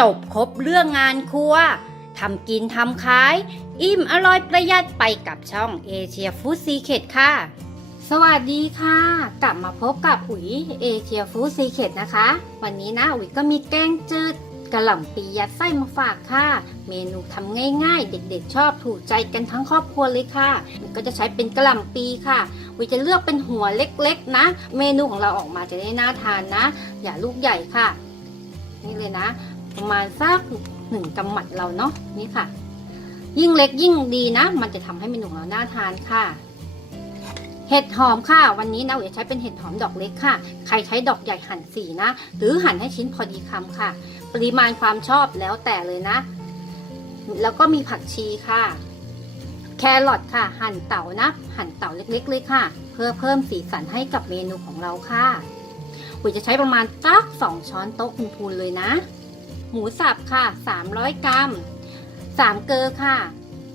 จบครบเรื่องงานครัวทำกินทำขาย อิ่มอร่อยประหยัดไปกับช่องเอเชียฟู้ดซีเคดค่ะ สวัสดีค่ะ กลับมาพบกับอุ๋ยเอเชียฟู้ดซีเคดนะคะ วันนี้นะอุ๋ยก็มีแกงจืดกระหล่ำปียัดไส้มาฝากค่ะ เมนูทำง่ายๆ เด็กๆ ชอบถูกใจกันทั้งครอบครัวเลยค่ะก็จะใช้เป็นกระหล่ำปีค่ะอุ๋ยจะเลือกเป็นหัวเล็กๆ นะ เมนูของเราออกมาจะได้น่าทานนะ อย่าลูกใหญ่ค่ะ นี่เลยนะ ประมาณสักหนึ่งกำมัดเราเนาะนี่ค่ะ ยิ่งเล็กยิ่งดีนะ มันจะทำให้เมนูเราน่าทานค่ะ เห็ดหอมค่ะ วันนี้นะเราจใช้เป็นเห็ดหอมดอกเล็กค่ะ ใครใช้ดอกใหญ่หั่นสีนะ หรือหั่นให้ชิ้นพอดีคำค่ะ ปริมาณความชอบแล้วแต่เลยนะ แล้วก็มีผักชีค่ะ แครอทค่ะ หั่นเต๋านะ หั่นเต๋าเล็ก ๆ เลยค่ะ เพื่อเพิ่มสีสันให้กับเมนูของเราค่ะอุ๋ยจะใช้ประมาณตักสองช้อนโต๊ะพูนๆเลยนะ หมูสับค่ะ 300 กรัม 3 เกลือค่ะ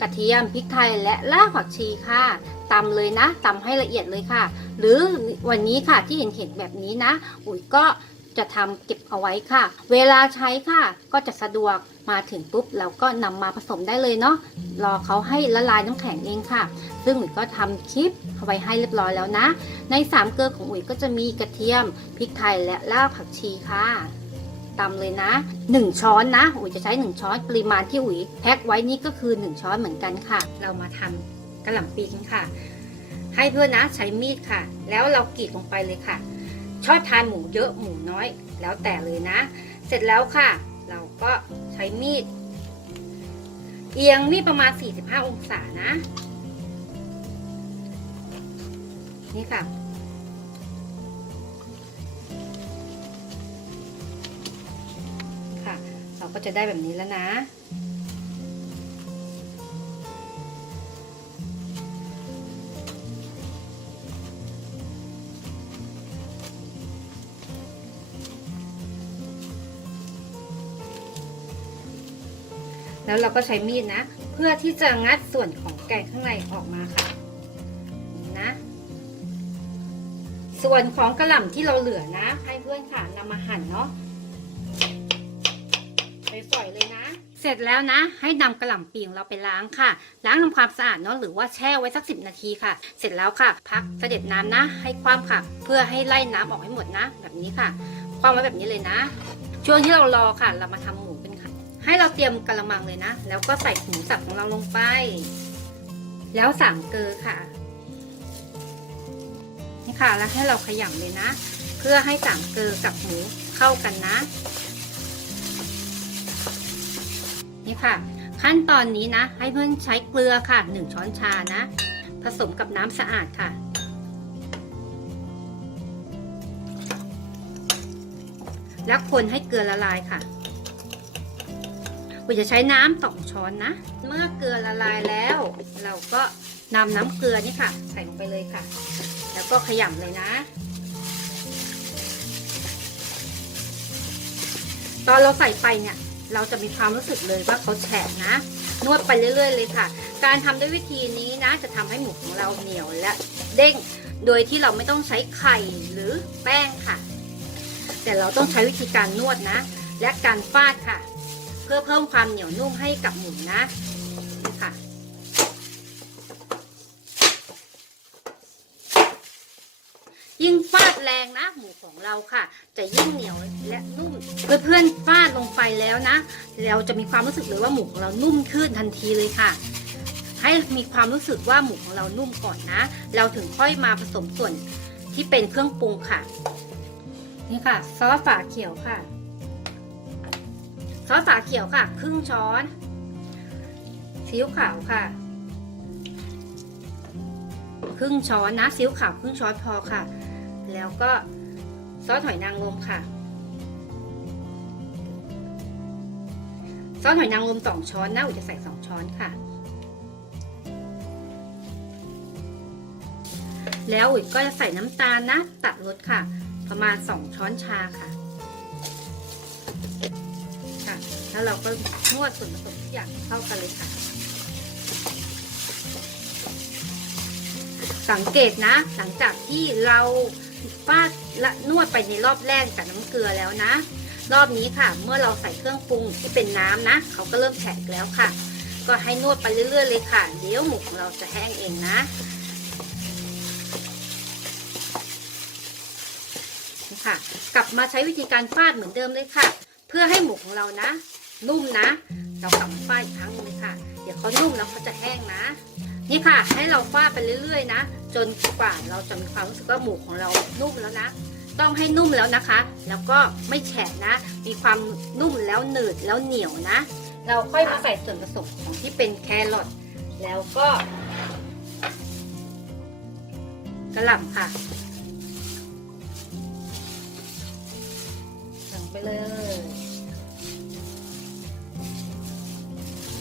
กระเทียมพริกไทยและรากผักชีค่ะตำเลยนะตำให้ละเอียดเลยค่ะ หรือวันนี้ค่ะที่เห็นเห็นแบบนี้นะอุ๋ยก็จะทำเก็บเอาไว้ค่ะ เวลาใช้ค่ะก็จะสะดวกมาถึงปุ๊บเราก็นำมาผสมได้เลยเนาะรอเขาให้ละลายน้ำแข็งเองค่ะ ซึ่งอุ๋ยก็ทำคลิปเอาไว้ให้เรียบร้อยแล้วนะ ในสามเกลือของอุ๋ยก็จะมีกระเทียมพริกไทยและรากผักชีค่ะ ตำเลยนะ 1 ช้อนนะ อุ๋ยจะใช้ 1 ช้อนปริมาณที่อุ๋ยแพ็คไว้นี่ก็คือ 1 ช้อนเหมือนกันค่ะ เรามาทำกระหล่ำปีกันค่ะ ให้เพื่อนนะใช้มีดค่ะ แล้วเรากรีดลงไปเลยค่ะ ชอบทานหมูเยอะหมูน้อย แล้วแต่เลยนะ เสร็จแล้วค่ะ เราก็ใช้มีด เอียงนี่ประมาณ 45 องศานะ นี่ค่ะ ก็จะได้แบบนี้แล้วนะ แล้วเราก็ใช้มีดนะ เพื่อที่จะงัดส่วนของแกงข้างในออกมาค่ะนี่นะส่วนของกระหล่ำที่เราเหลือนะ ให้เพื่อนค่ะนำมาหั่นเนาะ ฝอยเลยนะ เสร็จแล้วนะ ให้นำกระหล่ำปีของเราไปล้างค่ะ ล้างทำความสะอาดเนาะหรือว่าแช่ไว้สักสินาทีค่ะ เสร็จแล้วค่ะ พักเสด็จน้ำนะ ให้ความค่ะ เพื่อให้ไล่น้ำออกให้หมดนะ แบบนี้ค่ะ ความไว้แบบนี้เลยนะ ช่วงที่เรารอค่ะ เรามาทำหมูกันค่ะ ให้เราเตรียมกระมังเลยนะ แล้วก็ใส่หมูสับของเราลงไป แล้วสามเกลือค่ะนี่ค่ะแล้วให้เราขยำเลยนะ เพื่อให้สามเกลือกับหมูเข้ากันนะ นี่ค่ะ ขั้นตอนนี้นะ ให้เพื่อนใช้เกลือค่ะหนึ่งช้อนชานะ ผสมกับน้ำสะอาดค่ะ แล้วคนให้เกลือละลายค่ะเราจะใช้น้ำสองช้อนนะ เมื่อเกลือละลายแล้ว เราก็นำน้ำเกลือนี่ค่ะ ใส่ลงไปเลยค่ะ แล้วก็ขยำเลยนะ ตอนเราใส่ไปเนี่ย เราจะมีความรู้สึกเลยว่าเขาแฉะนะ นวดไปเรื่อยๆเลยค่ะ การทำด้วยวิธีนี้นะ จะทำให้หมูของเราเหนียวและเด้ง โดยที่เราไม่ต้องใช้ไข่หรือแป้งค่ะ แต่เราต้องใช้วิธีการนวดนะ และการฟาดค่ะ เพื่อเพิ่มความเหนียวนุ่มให้กับหมูนะนี่ค่ะยิ่งฟา รงนะ หมูของเราค่ะ จะยิ่งเหนียวและนุ่มเพื่อนๆฟาดลงไปแล้วนะ เราจะมีความรู้สึกเลยว่าหมูของเรานุ่มขึ้นทันทีเลยค่ะ ให้มีความรู้สึกว่าหมูของเรานุ่มก่อนนะ เราถึงค่อยมาผสมส่วนที่เป็นเครื่องปรุงค่ะ นี่ค่ะ ซอสฝาเขียวค่ะ ซอสฝาเขียวค่ะ ครึ่งช้อนซีอิ๊วขาวค่ะ ครึ่งช้อนนะซีอิ๊วขาวครึ่งช้อนพอค่ะ แล้วก็ซอสหอยนางรมค่ะ ซอสหอยนางรมสองช้อนนะอุจะใส่สองช้อนค่ะ แล้วอุ๋ยก็จะใส่น้ำตาลนะ ตัดรสค่ะ ประมาณสองช้อนชาค่ะค่ะ แล้วเราก็นวดส่วนผสมทุกอย่างเข้ากันเลยค่ะ สังเกตนะ หลังจากที่เรา ฟาดและนวดไปในรอบแรกกับน้ำเกลือแล้วนะ รอบนี้ค่ะ เมื่อเราใส่เครื่องปรุงที่เป็นน้ำนะ เขาก็เริ่มแฉะแล้วค่ะ ก็ให้นวดไปเรื่อยๆเลยค่ะ เดี๋ยวหมูของเราจะแห้งเองนะค่ะ กลับมาใช้วิธีการฟาดเหมือนเดิมเลยค่ะ เพื่อให้หมูของเรานะ นุ่มนะ เรากลับมาฟาดอีกครั้งหนึงเลยค่ะ เดี๋ยวเขานุ่มแล้วเขาจะแห้งนะ นี่ค่ะ ให้เราฟาดไปเรื่อยๆ นะ จนกว่าเราจะมีความรู้สึกว่าหมูของเรานุ่มแล้วนะ ต้องให้นุ่มแล้วนะคะ แล้วก็ไม่แฉะนะ มีความนุ่มแล้วหนืดแล้วเหนียวนะ เราค่อยมาใส่ส่วนผสมของที่เป็นแครอทแล้วก็กระหล่ำค่ะลงไปเลย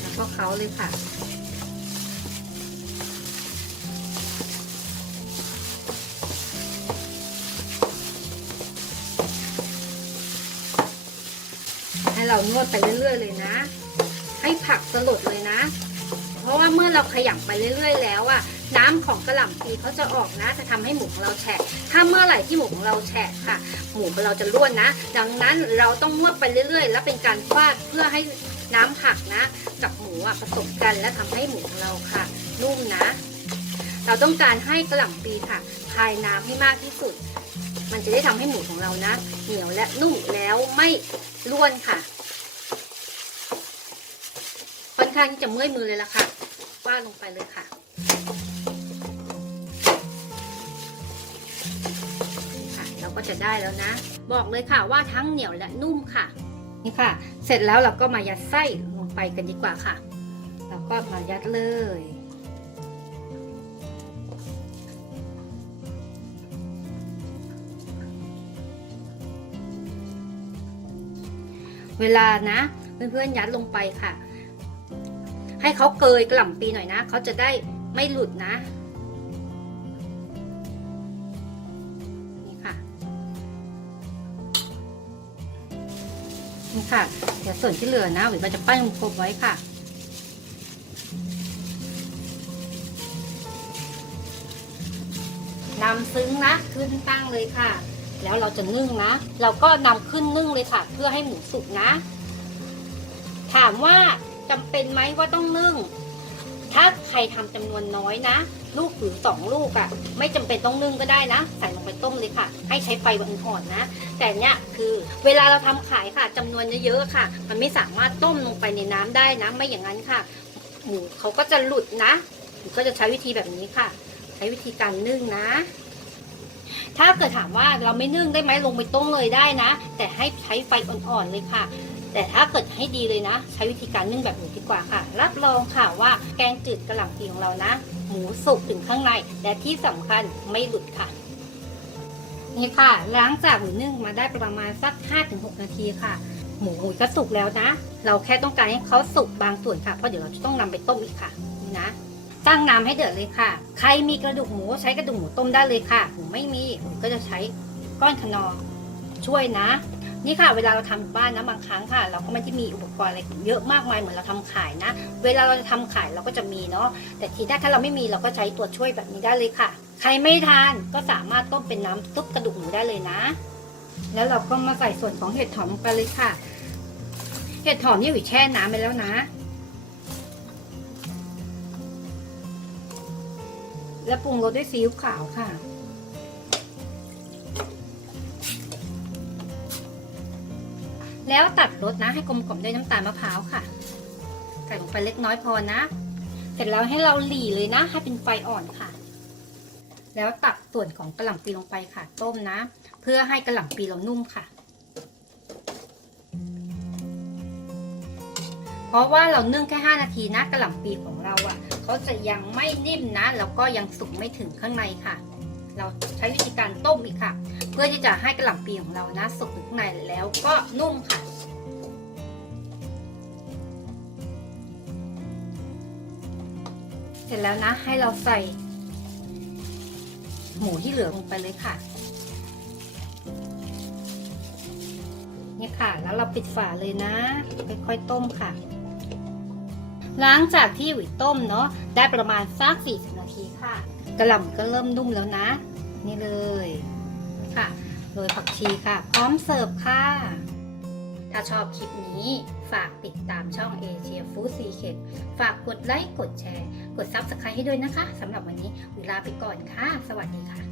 แล้วก็เขาเลยค่ะ เรานวดไปเรื่อย ๆ เลยนะ ให้ผักสลดเลยนะ เพราะว่าเมื่อเราขยำไปเรื่อย ๆ แล้วอะน้ำของกระหล่ำปีเขาจะออกนะ จะทำให้หมูของเราแฉะ ถ้าเมื่อไหร่ที่หมูของเราแฉะค่ะ หมูของเราจะร่วนนะ ดังนั้นเราต้องนวดไปเรื่อย ๆ แล้วเป็นการฟาดเพื่อให้น้ำผักนะ กับหมูอะผสมกันและทำให้หมูของเราค่ะ นุ่มนะ เราต้องการให้กระหล่ำปีค่ะคายน้ำให้มากที่สุด มันจะได้ทำให้หมูของเรานะ เหนียวและนุ่มแล้วไม่ร่วนค่ะ อนข้างที่จะเมื่อยมือเลยล่ะค่ะวาดลงไปเลยค่ะ ค่ะ เราก็จะได้แล้วนะ บอกเลยค่ะว่าทั้งเหนียวและนุ่มค่ะ นี่ค่ะ เสร็จแล้วเราก็มายัดไส้ลงไปกันดีกว่าค่ะ เราก็มายัดเลยเวลานะเพื่อนๆยัดลงไปค่ะ ให้เขาเกยกล่ำปีหน่อยนะเขาจะได้ไม่หลุดนะนี่ค่ะนี่ค่ะ เดี๋ยวส่วนที่เหลือนะหรือมันจะปั้นกลมไว้ค่ะนำซึ้งนะขึ้นตั้งเลยค่ะ แล้วเราจะนึ่งนะ เราก็นำขึ้นนึ่งเลยค่ะ เพื่อให้หมูสุกนะ ถามว่า จำเป็นไหมว่าต้องนึ่ง ถ้าใครทำจำนวนน้อยนะ ลูกหรือสองลูกอะ่ะ ไม่จำเป็นต้องนึ่งก็ได้นะ ใส่ลงไปต้มเลยค่ะ ให้ใช้ไฟอ่อนๆนะ แต่เนี้ยคือเวลาเราทำขายค่ะจำนวนเยอะๆค่ะ มันไม่สามารถต้มลงไปในน้ำได้นะ ไม่อย่างนั้นค่ะ หมูเขาก็จะหลุดนะหนูก็จะใช้วิธีแบบนี้ค่ะ ใช้วิธีการนึ่งนะถ้าเกิดถามว่าเราไม่นึ่งได้ไหมลงไปต้มเลยได้นะ แต่ให้ใช้ไฟอ่อนๆเลยค่ะ แต่ถ้าเกิดให้ดีเลยนะ ใช้วิธีการนึ่งแบบนี้ดีกว่าค่ะ รับรองค่ะว่าแกงจืดกระหล่ำปีของเรานะ หมูสุกถึงข้างใน และที่สำคัญไม่หลุดค่ะ นี่ค่ะล้างจากหรือนึ่งมาได้ประมาณสัก 5-6 นาทีค่ะ หมูก็สุกแล้วนะ เราแค่ต้องการให้เขาสุกบางส่วนค่ะเพราะเดี๋ยวเราจะต้องนำไปต้มอีกค่ะนี่นะตั้งน้ำให้เดือดเลยค่ะ ใครมีกระดูกหมูใช้กระดูกหมูต้มได้เลยค่ะหมูไม่มีหมูก็จะใช้ก้อนขนอช่วยนะ นี่ค่ะเวลาเราทำบ้านนะบางครั้งค่ะ เราก็ไม่ได้มีอุปกรณ์อะไรเยอะมากมายเหมือนเราทำขายนะ เวลาเราจะทำขายเราก็จะมีเนาะแต่ทีนี้ถ้าเราไม่มีเราก็ใช้ตัวช่วยแบบนี้ได้เลยค่ะ ใครไม่ทานก็สามารถต้มเป็นน้ำซุปกระดูกหมูได้เลยนะ แล้วเราก็มาใส่ส่วนของเห็ดถอบลงไปเลยค่ะ เห็ดถอบนี่อยู่แช่น้ำไปแล้วนะ และปรุงรสด้วยซีอิ๊วขาวค่ะ แล้วตัดรสนะให้กลมกล่อมด้วยน้ำตาลมะพร้าวค่ะ ใส่ลงไปเล็กน้อยพอนะ เสร็จแล้วให้เราหลีเลยนะ ให้เป็นไฟอ่อนค่ะ แล้วตักส่วนของกระหล่ำปีลงไปค่ะ ต้มนะ เพื่อให้กระหล่ำปีเรานุ่มค่ะ เพราะว่าเรานึ่งแค่ 5 นาทีนะกระหล่ำปีของเราอะ่ะเขาจะยังไม่นิ่มนะแล้วก็ยังสุกไม่ถึงข้างในค่ะ เราใช้วิธีการต้มอีกค่ะ พื่อที่จะให้กระหล่ำปีของเรานะสุกถึงข้างในแล้วก็นุ่มค่ะ เสร็จแล้วนะให้เราใส่ หมูที่เหลือลงไปเลยค่ะเนี่ยค่ะ แล้วเราปิดฝาเลยนะค่อยๆต้มค่ะ หลังจากที่หวิต้มเนาะได้ประมาณสัก40นาทีค่ะกระหล่ำก็เริ่มนุ่มแล้วนะ นี่เลย ค่ะ โรยผักชีค่ะ พร้อมเสิร์ฟค่ะ ถ้าชอบคลิปนี้ฝากติดตามช่องเอเชียฟู้ดซีเคฝากกดไลค์ กดแชร์ กด Subscribe ให้ด้วยนะคะสำหรับวันนี้เวลาไปก่อนค่ะ สวัสดีค่ะ